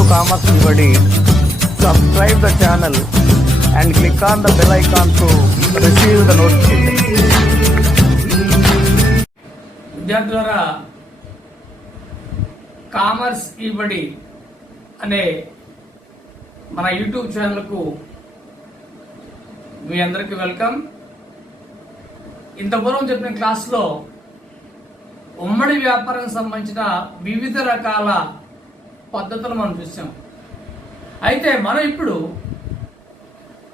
to Commerce Everybody. Subscribe the channel and click on the bell icon to receive the notification. విద్యార్థులారా, commerce ఈబడి అనే మన YouTube ఛానల్కు మీ అందరికీ welcome. ఇంతపూర్వం చెప్పిన క్లాస్లో ఉమ్మడి వ్యాపారానికి సంబంధించిన వివిధ రకాల పద్ధతులు మనం చూసాం. అయితే మనం ఇప్పుడు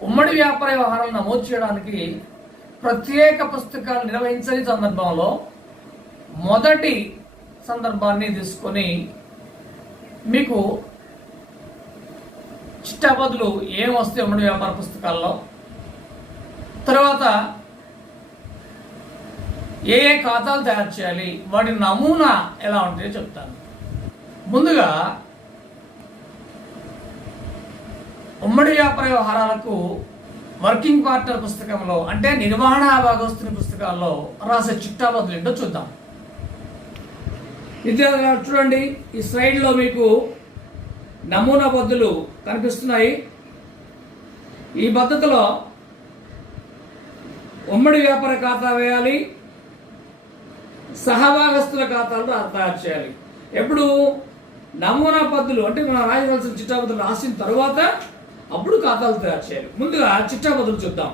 ఉమ్మడి వ్యాపార వ్యవహారాలు నమోదు చేయడానికి ప్రత్యేక పుస్తకాలు నిర్వహించని సందర్భంలో మొదటి సందర్భాన్ని తీసుకొని మీకు చిట్టాబదులు ఏం వస్తాయి ఉమ్మడి వ్యాపార పుస్తకాల్లో, తర్వాత ఏ ఏ ఖాతాలు తయారు చేయాలి, వాటి నమూనా ఎలా ఉంటాయో చెప్తాను. ముందుగా ఉమ్మడి వ్యాపార వ్యవహారాలకు వర్కింగ్ పార్ట్నర్ పుస్తకంలో అంటే నిర్వహణ భాగస్తుని పుస్తకాల్లో రాసే చిట్టాబదులు ఏంటో చూద్దాం. విద్యార్థులు చూడండి, ఈ స్లైడ్లో మీకు నమూనా పద్ధతులు కనిపిస్తున్నాయి. ఈ పద్ధతిలో ఉమ్మడి వ్యాపార ఖాతా వేయాలి, సహభాగస్తుల ఖాతాలు తయారు చేయాలి. ఎప్పుడు నమూనా పద్ధతులు అంటే మనం రాయవలసిన చిట్టాబదులు రాసిన తర్వాత అప్పుడు ఖాతాలు తయారు చేయాలి. ముందుగా చిట్టాబదులు చూద్దాం.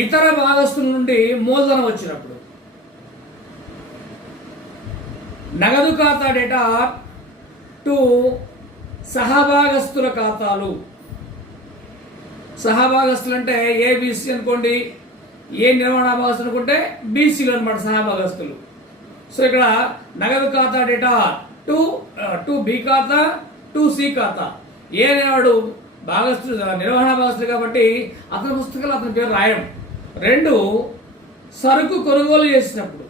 ఇతర భాగస్తుల నుండి మూలధనం వచ్చినప్పుడు నగదు ఖాతా డేటా టు సహభాగస్తుల ఖాతాలు. సహభాగస్తులు అంటే ఏబిసి అనుకోండి, ఏ నిర్వహణ భాగస్తులు అనుకుంటే బీసీలు అనమాట సహభాగస్తులు. సో ఇక్కడ నగదు ఖాతా డేటా టు బి ఖాతా టు సి ఖాతా. ఏ అనేవాడు భాగస్తులు నిర్వహణ భాగస్తులు కాబట్టి అతని పుస్తకాలు అతని పేరు రాయడం. రెండు, సరుకు కొనుగోలు చేసినప్పుడు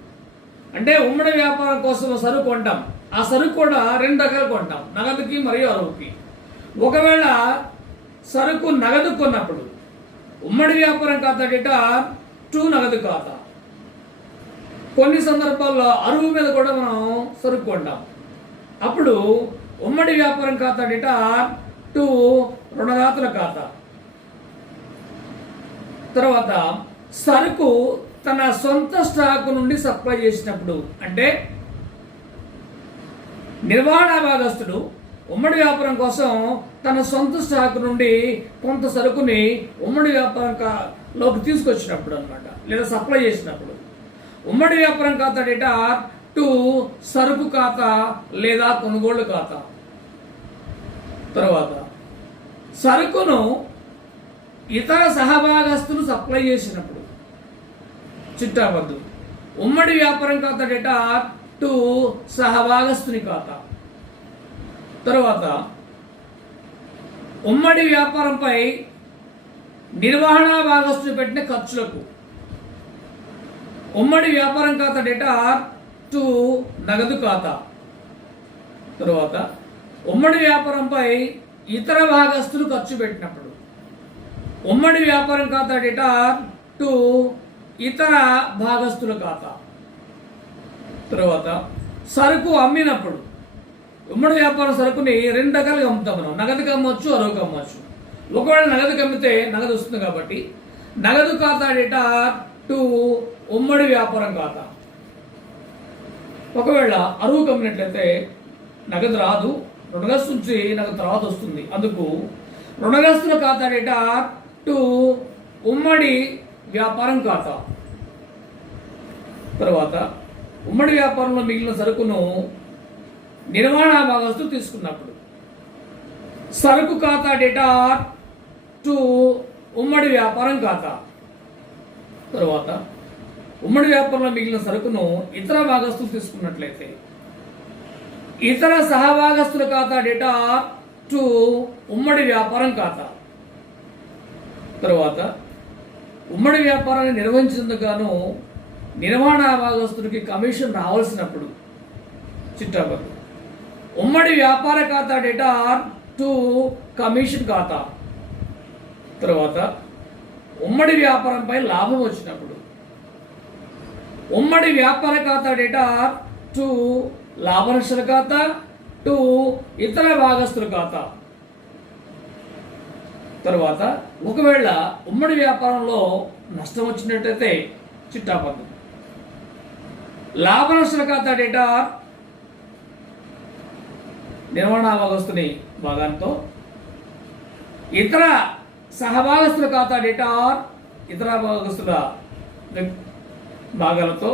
అంటే ఉమ్మడి వ్యాపారం కోసం సరుకు కొంటాం, ఆ సరుకు కూడా రెండు రకాలు కొంటాం, నగదుకి మరియు అరువుకి. ఒకవేళ సరుకు నగదు కొన్నప్పుడు ఉమ్మడి వ్యాపారం ఖాతా డేటా టు నగదు ఖాతా. కొన్ని సందర్భాల్లో అరువు మీద కూడా మనం సరుకు కొంటాం, అప్పుడు ఉమ్మడి వ్యాపారం ఖాతా డేటా టు రుణదాతల ఖాతా. తర్వాత సరుకు తన సొంత స్టాక్ నుండి సప్లై చేసినప్పుడు అంటే నిర్వహణ భాగస్తుడు ఉమ్మడి వ్యాపారం కోసం తన సొంత స్టాక్ నుండి కొంత సరుకుని ఉమ్మడి వ్యాపారంలోకి తీసుకొచ్చినప్పుడు అనమాట, లేదా సప్లై చేసినప్పుడు ఉమ్మడి వ్యాపారం ఖాతా డేటా టు సరుకు ఖాతా లేదా కొనుగోలు ఖాతా. తర్వాత సరుకును ఇతర సహభాగస్తులు సప్లై చేసినప్పుడు చిట్టాబద్దు ఉమ్మడి వ్యాపారం ఖాతా డేటా టు సహభాగస్తుని ఖాతా. తర్వాత ఉమ్మడి వ్యాపారంపై నిర్వహణ భాగస్తులు పెట్టిన ఖర్చులకు ఉమ్మడి వ్యాపారం ఖాతా డేటా టు నగదు ఖాతా. తర్వాత ఉమ్మడి వ్యాపారంపై ఇతర భాగస్తులు ఖర్చు పెట్టినప్పుడు ఉమ్మడి వ్యాపారం ఖాతా డేటా టు ఇతర భాగస్తుల ఖాతా. తర్వాత సరుకు అమ్మినప్పుడు ఉమ్మడి వ్యాపారం సరుకుని రెండు రకాలుగా అమ్ముతాం మనం, నగదుకి అమ్మవచ్చు, అరువుకి అమ్మవచ్చు. ఒకవేళ నగదుకి అమ్మితే నగదు వస్తుంది కాబట్టి నగదు ఖాతా డేటా టు ఉమ్మడి వ్యాపారం ఖాతా. ఒకవేళ అరువు కమ్మినట్లయితే నగదు రాదు, రుణగ్రస్తు నుంచి నగదు తర్వాత వస్తుంది, అందుకు రుణగ్రస్తుల ఖాతా డేటా టు ఉమ్మడి వ్యాపారం ఖాతా. తర్వాత ఉమ్మడి వ్యాపారంలో మిగిలిన సరుకును నిర్వహణ భాగస్తులు తీసుకున్నప్పుడు సరుకు ఖాతా డేటా టు ఉమ్మడి వ్యాపారం ఖాతా. తర్వాత ఉమ్మడి వ్యాపారంలో మిగిలిన సరుకును ఇతర భాగస్తులు తీసుకున్నట్లయితే ఇతర సహభాగస్తుల ఖాతా డేటా టు ఉమ్మడి వ్యాపారం ఖాతా. తర్వాత ఉమ్మడి వ్యాపారాన్ని నిర్వహించేందుకు గాను నిర్వహణ భాగస్తుడికి కమిషన్ రావాల్సినప్పుడు చిట్టాబద్దు ఉమ్మడి వ్యాపార ఖాతా డేటా టు కమిషన్ ఖాతా. తర్వాత ఉమ్మడి వ్యాపారంపై లాభం వచ్చినప్పుడు ఉమ్మడి వ్యాపార ఖాతా డేటా టు లాభనష్టాల ఖాతా టు ఇతర భాగస్తుల ఖాతా. తర్వాత ఒకవేళ ఉమ్మడి వ్యాపారంలో నష్టం వచ్చినట్టయితే చిట్టా పద్ధతి. లాభ నష్టాల ఖాతా డేటా నిర్వహణ భాగస్తుని భాగాంతో, ఇతర సహభాగస్తుల ఖాతా డేటా ఇతర భాగస్తుల భాగాలతో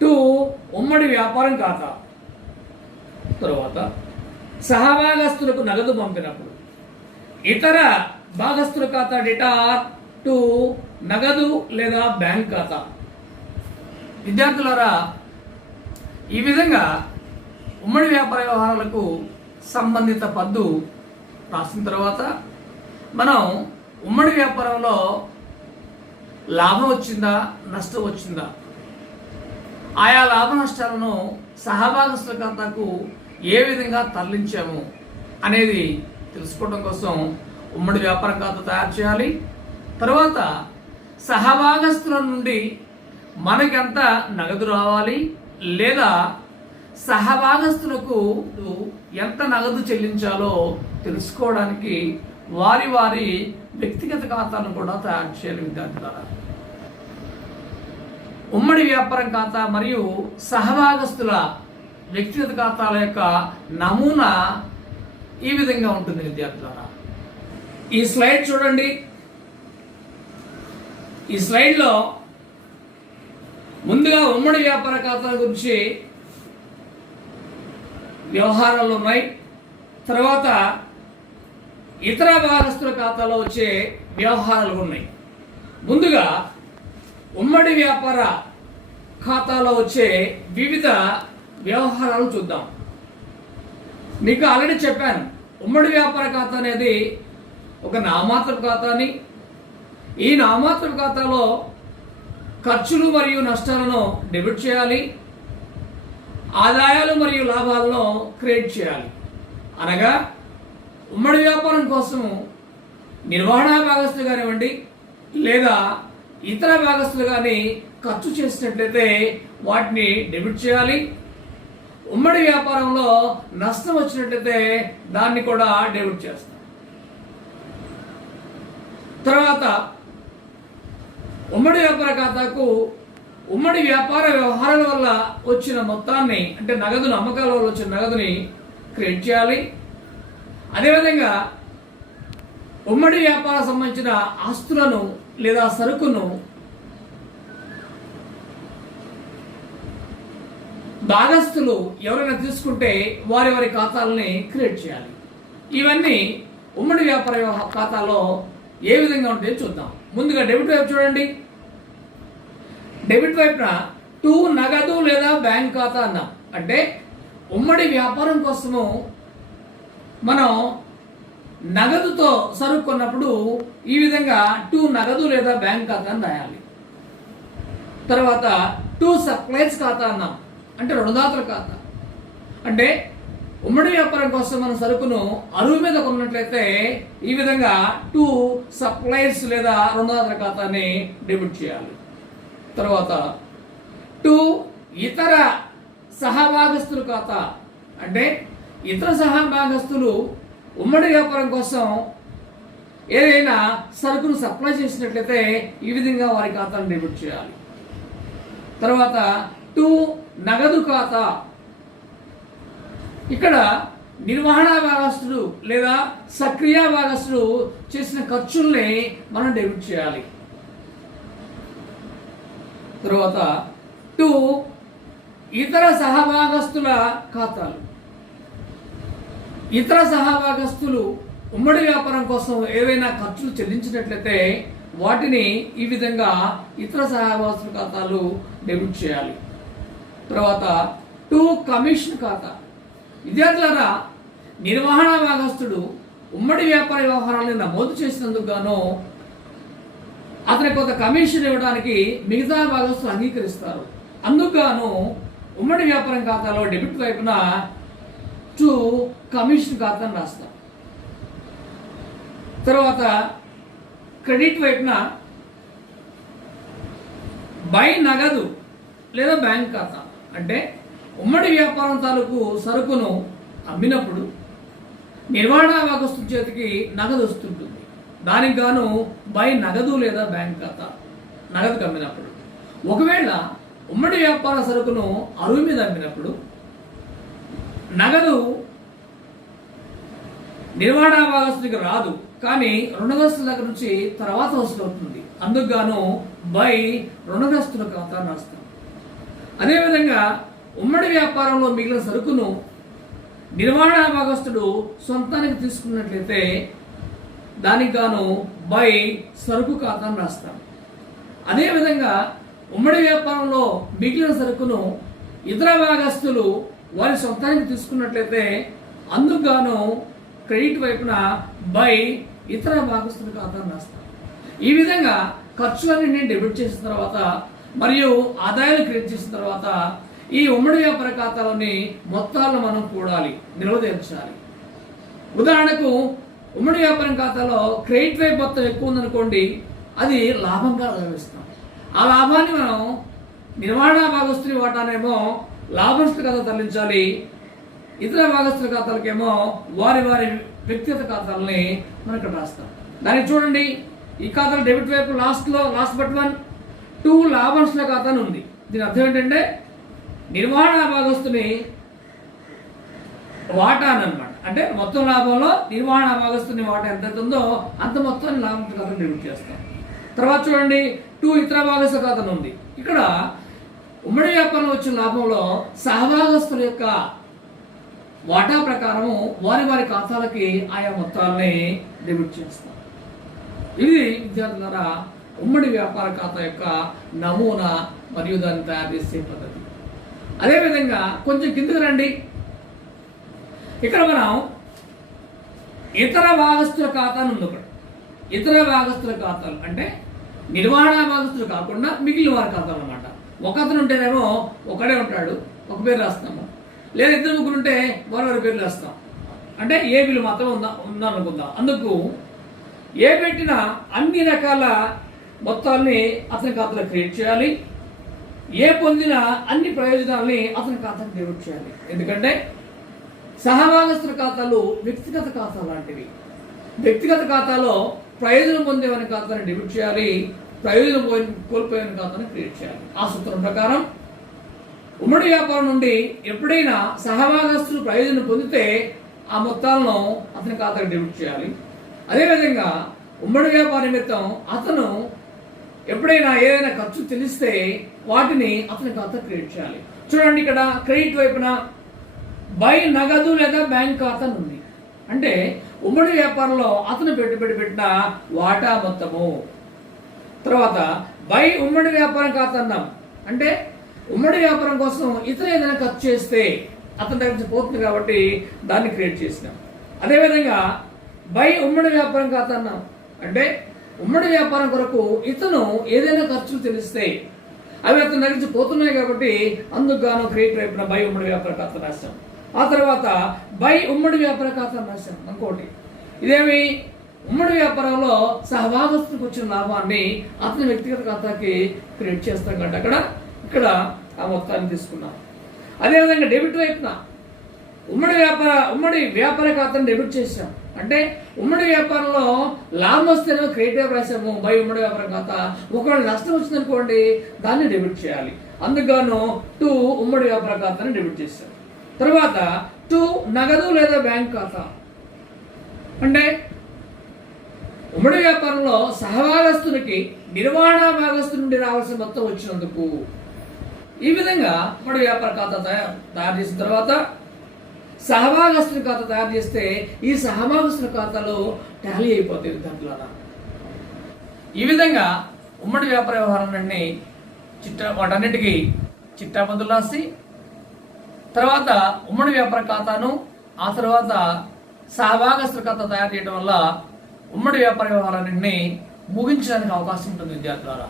టు ఉమ్మడి వ్యాపారం ఖాతా. తరువాత సహభాగస్తులకు నగదు పంపినప్పుడు ఇతర భాగస్తుల ఖాతా డేటా టు నగదు లేదా బ్యాంక్ ఖాతా. విద్యార్థులారా, ఈ విధంగా ఉమ్మడి వ్యాపార వ్యవహారాలకు సంబంధిత పద్దు రాసిన తర్వాత మనం ఉమ్మడి వ్యాపారంలో లాభం వచ్చిందా నష్టం వచ్చిందా, ఆయా లాభ నష్టాలను సహభాగస్తుల ఖాతాకు ఏ విధంగా తరలించాము అనేది తెలుసుకోవడం కోసం ఉమ్మడి వ్యాపారం ఖాతా తయారు చేయాలి. తర్వాత సహభాగస్తుల నుండి మనకెంత నగదు రావాలి లేదా సహభాగస్తులకు ఎంత నగదు చెల్లించాలో తెలుసుకోవడానికి వారి వారి వ్యక్తిగత ఖాతాను కూడా తయారు చేయాలి. విద్యార్థులారా, ఉమ్మడి వ్యాపారం ఖాతా మరియు సహభాగస్తుల వ్యక్తిగత ఖాతాల యొక్క నమూనా ఈ విధంగా ఉంటుంది. విద్యార్థులారా, ఈ స్లైడ్ చూడండి. ఈ స్లైడ్లో ముందుగా ఉమ్మడి వ్యాపార ఖాతాల గురించి వ్యవహారాలు ఉన్నాయి. తర్వాత ఇతర భాగస్తుల ఖాతాలో వచ్చే వ్యవహారాలు ఉన్నాయి. ముందుగా ఉమ్మడి వ్యాపార ఖాతాలో వచ్చే వివిధ వ్యవహారాలు చూద్దాం. మీకు ఆల్రెడీ చెప్పాను, ఉమ్మడి వ్యాపార ఖాతా అనేది ఒక నామాత్రపు ఖాతా అని. ఈ నామాత్రపు ఖాతాలో ఖర్చులు మరియు నష్టాలను డెబిట్ చేయాలి, ఆదాయాలు మరియు లాభాలను క్రెడిట్ చేయాలి. అనగా ఉమ్మడి వ్యాపారం కోసం నిర్వహణ భాగస్తులు కానివ్వండి లేదా ఇతర భాగస్తులు కానీ ఖర్చు చేసినట్లయితే వాటిని డెబిట్ చేయాలి. ఉమ్మడి వ్యాపారంలో నష్టం వచ్చినట్లయితే దాన్ని కూడా డెబిట్ చేస్తాం. తర్వాత ఉమ్మడి వ్యాపార ఖాతాకు ఉమ్మడి వ్యాపార వ్యవహారాల వల్ల వచ్చిన మొత్తాన్ని, అంటే నగదును, అమ్మకాల వల్ల వచ్చిన నగదుని క్రెడిట్ చేయాలి. అదేవిధంగా ఉమ్మడి వ్యాపారం సంబంధించిన ఆస్తులను లేదా సరుకును భాగస్తులు ఎవరైనా తీసుకుంటే వారి వారి ఖాతాలని క్రియేట్ చేయాలి. ఇవన్నీ ఉమ్మడి వ్యాపార ఖాతాలో ఏ విధంగా ఉంటాయో చూద్దాం. ముందుగా డెబిట్ వైపు చూడండి. డెబిట్ వైపున టు నగదు లేదా బ్యాంక్ ఖాతా అన్నాం. అంటే ఉమ్మడి వ్యాపారం కోసము మనం నగదుతో సరుకు కొన్నప్పుడు ఈ విధంగా టు నగదు లేదా బ్యాంక్ ఖాతా అని రాయాలి. తర్వాత టు సప్లైస్ ఖాతా అన్నాం. అంటే రుణదాతల ఖాతా. అంటే ఉమ్మడి వ్యాపారం కోసం మనం సరుకును అరువు మీద కొన్నట్లయితే ఈ విధంగా టు సప్లైర్స్ లేదా రుణదాతల ఖాతాని డెబిట్ చేయాలి. తర్వాత టు ఇతర సహభాగస్తుల ఖాతా. అంటే ఇతర సహభాగస్తులు ఉమ్మడి వ్యాపారం కోసం ఏదైనా సరుకును సప్లై చేసినట్లయితే ఈ విధంగా వారి ఖాతాను డెబిట్ చేయాలి. తర్వాత టు నగదు ఖాతా. ఇక్కడ నిర్వహణ భాగస్తుడు లేదా సక్రియ భాగస్తుడు చేసిన ఖర్చుల్ని మనం డెబిట్ చేయాలి. తర్వాత టు ఇతర సహభాగస్తుల ఖాతాలు. ఇతర సహభాగస్తులు ఉమ్మడి వ్యాపారం కోసం ఏవైనా ఖర్చులు చెల్లించినట్లయితే వాటిని ఈ విధంగా ఇతర సహభాగస్తుల ఖాతాలు డెబిట్ చేయాలి. తర్వాత టు కమిషన్ ఖాతా. విద్యార్థులారా, నిర్వహణ భాగస్తుడు ఉమ్మడి వ్యాపార వ్యవహారాలను నమోదు చేసినందుకు గాను అతనికి కొంత కమిషన్ ఇవ్వడానికి మిగతా భాగస్తులు అంగీకరిస్తారు. అందుకు గాను ఉమ్మడి వ్యాపారం ఖాతాలో డెబిట్ వైపున టు కమిషన్ ఖాతాను రాస్తాం. తర్వాత క్రెడిట్ వైపున బై నగదు లేదా బ్యాంక్ ఖాతా. అంటే ఉమ్మడి వ్యాపారం తాలూకు సరుకును అమ్మినప్పుడు నిర్వహణ భాగస్తుల చేతికి నగదు వస్తుంటుంది. దానికి గాను బై నగదు లేదా బ్యాంక్ ఖాతా నగదుకు అమ్మినప్పుడు. ఒకవేళ ఉమ్మడి వ్యాపార సరుకును అరువు మీద అమ్మినప్పుడు నగదు నిర్వహణ భాగస్తుడికి రాదు, కానీ రుణగ్రస్తుల దగ్గర నుంచి తర్వాత వసూలు అవుతుంది. అందుకు గాను బై రుణగ్రస్తుల ఖాతా రాస్తాం. అదేవిధంగా ఉమ్మడి వ్యాపారంలో మిగిలిన సరుకును నిర్వహణ భాగస్తుడు సొంతానికి తీసుకున్నట్లయితే దానికి గాను బై సరుకు ఖాతాను రాస్తాం. అదేవిధంగా ఉమ్మడి వ్యాపారంలో మిగిలిన సరుకును ఇతర భాగస్తులు వారి సొంతానికి తీసుకున్నట్లయితే అందుకు గాను క్రెడిట్ వైపున బై ఇతర భాగస్తుల ఖాతాను రాస్తాం. ఈ విధంగా ఖర్చులన్నీ డెబిట్ చేసిన తర్వాత మరియు ఆదాయాలు క్రియేట్ చేసిన తర్వాత ఈ ఉమ్మడి వ్యాపార ఖాతాలోని మొత్తాలను మనం కూడాలి, నిల్వదీర్చాలి. ఉదాహరణకు ఉమ్మడి వ్యాపారం ఖాతాలో క్రెడిట్ వైపు మొత్తం ఎక్కువ ఉందనుకోండి, అది లాభంగా భావిస్తాం. ఆ లాభాన్ని మనం నిర్వహణ భాగస్తుని వాటానేమో లాభస్తుల ఖాతా తరలించాలి, ఇతర భాగస్తుల ఖాతాలకేమో వారి వారి వ్యక్తిగత ఖాతాలని మనం ఇక్కడ రాస్తాం. దానికి చూడండి, ఈ ఖాతాలో డెబిట్ వైపు లాస్ట్ బట్ 1 2 లాభంశుల ఖాతాను ఉంది. దీని అర్థం ఏంటంటే నిర్వహణ భాగస్తుని వాటాను అనమాట. అంటే మొత్తం లాభంలో నిర్వహణ భాగస్తుని వాటా ఎంత ఉందో అంత మొత్తాన్ని లాభంశుల ఖాతాను డెబిట్ చేస్తాం. తర్వాత చూడండి 2 ఇతర భాగస్తుల ఖాతాను ఉంది. ఇక్కడ ఉమ్మడి వ్యాపారంలో వచ్చిన లాభంలో సహభాగస్తుల యొక్క వాటా ప్రకారము వారి వారి ఖాతాలకి ఆయా మొత్తాలని డెబిట్ చేస్తాం. ఇది విద్యార్థులారా ఉమ్మడి వ్యాపార ఖాతా యొక్క నమూనా మరియు దాన్ని తయారు చేసే పద్ధతి. అదేవిధంగా కొంచెం కిందకి రండి. ఇక్కడ మనం ఇతర భాగస్తుల ఖాతాను ఉంది. ఒకటి ఇతర భాగస్తుల ఖాతాలు అంటే నిర్వహణ భాగస్తులు కాకుండా మిగిలిన వారి ఖాతాలు అన్నమాట. ఒక అతను ఉంటేనేమో ఒకడే ఉంటాడు, ఒక పేరు రాస్తాము. లేదా ఇద్దరు ముగ్గురు ఉంటే వారి పేర్లు రాస్తాం. అంటే ఏ బిల్లు మాత్రం ఉందనుకుందాం. అందుకు ఏ పెట్టిన అన్ని రకాల మొత్తాలని అతని ఖాతాలో క్రియేట్ చేయాలి, ఏ పొందిన అన్ని ప్రయోజనాలని అతని ఖాతాకు డెబిట్ చేయాలి. ఎందుకంటే సహభాగస్తుల ఖాతాలు వ్యక్తిగత ఖాతా లాంటివి. వ్యక్తిగత ఖాతాలో ప్రయోజనం పొందేవని ఖాతాను డెబిట్ చేయాలి, ప్రయోజనం కోల్పోయిన ఖాతాను క్రియేట్ చేయాలి. ఆ సూత్రం ప్రకారం ఉమ్మడి వ్యాపారం నుండి ఎప్పుడైనా సహభాగస్తులు ప్రయోజనం పొందితే ఆ మొత్తాలను అతని ఖాతాకు డెబిట్ చేయాలి. అదేవిధంగా ఉమ్మడి వ్యాపార నిమిత్తం అతను ఎప్పుడైనా ఏదైనా ఖర్చు తెలిస్తే వాటిని అతని ఖాతా క్రియేట్ చేయాలి. చూడండి, ఇక్కడ క్రెడిట్ వైపున బై నగదు లేదా బ్యాంక్ ఖాతా ఉంది. అంటే ఉమ్మడి వ్యాపారంలో అతను పెట్టుబడి పెట్టిన వాటా మొత్తము. తర్వాత బై ఉమ్మడి వ్యాపారం ఖాతా అన్నాం. అంటే ఉమ్మడి వ్యాపారం కోసం ఇతర ఏదైనా ఖర్చు చేస్తే అతని దగ్గర నుంచి పోతుంది కాబట్టి దాన్ని క్రియేట్ చేసినాం. అదేవిధంగా బై ఉమ్మడి వ్యాపారం ఖాతా అన్నాం. అంటే ఉమ్మడి వ్యాపారం కొరకు ఇతను ఏదైనా ఖర్చులు తెలిస్తే అవి అతని దగ్గర నుంచి పోతున్నాయి కాబట్టి అందుకు గాను క్రెడిట్ వైపున బై ఉమ్మడి వ్యాపార ఖాతా రాశాం. ఆ తర్వాత బై ఉమ్మడి వ్యాపార ఖాతా రాశాం. ఇంకోటి ఇదేమి ఉమ్మడి వ్యాపారంలో సహభాగస్తులకు వచ్చిన లాభాన్ని అతని వ్యక్తిగత ఖాతాకి క్రియేట్ చేస్తాం కాబట్టి ఇక్కడ ఆ మొత్తాన్ని తీసుకున్నాం. అదేవిధంగా డెబిట్ వైపున ఉమ్మడి వ్యాపార ఖాతాను డెబిట్ చేసాం. అంటే ఉమ్మడి వ్యాపారంలో లాభం వస్తేనో క్రెడిట్ రాసాము బై ఉమ్మడి వ్యాపారం ఖాతా. ఒకవేళ నష్టం వచ్చిందనుకోండి దాన్ని డెబిట్ చేయాలి. అందుకు 2 ఉమ్మడి వ్యాపార ఖాతాను డెబిట్ చేశాం. తర్వాత 2 నగదు లేదా బ్యాంక్ ఖాతా. అంటే ఉమ్మడి వ్యాపారంలో సహభాగస్తునికి నిర్వహణ భాగస్తు నుండి రావాల్సిన మొత్తం వచ్చినందుకు. ఈ విధంగా ఉమ్మడి వ్యాపార ఖాతా తయారు చేసిన తర్వాత సహభాగస్తుల ఖాతా తయారు చేస్తే ఈ సహభాగస్తుల ఖాతాలో టాలీ అయిపోతాయి విద్యార్థులారా. ఈ విధంగా ఉమ్మడి వ్యాపార వ్యవహారాలన్నీ వాటన్నిటికీ చిట్టాపద్దులు రాసి తర్వాత ఉమ్మడి వ్యాపార ఖాతాను ఆ తర్వాత సహభాగస్తుల ఖాతా తయారు చేయడం వల్ల ఉమ్మడి వ్యాపార వ్యవహారాలన్నీ ముగించడానికి అవకాశం ఉంటుంది విద్యార్థులారా.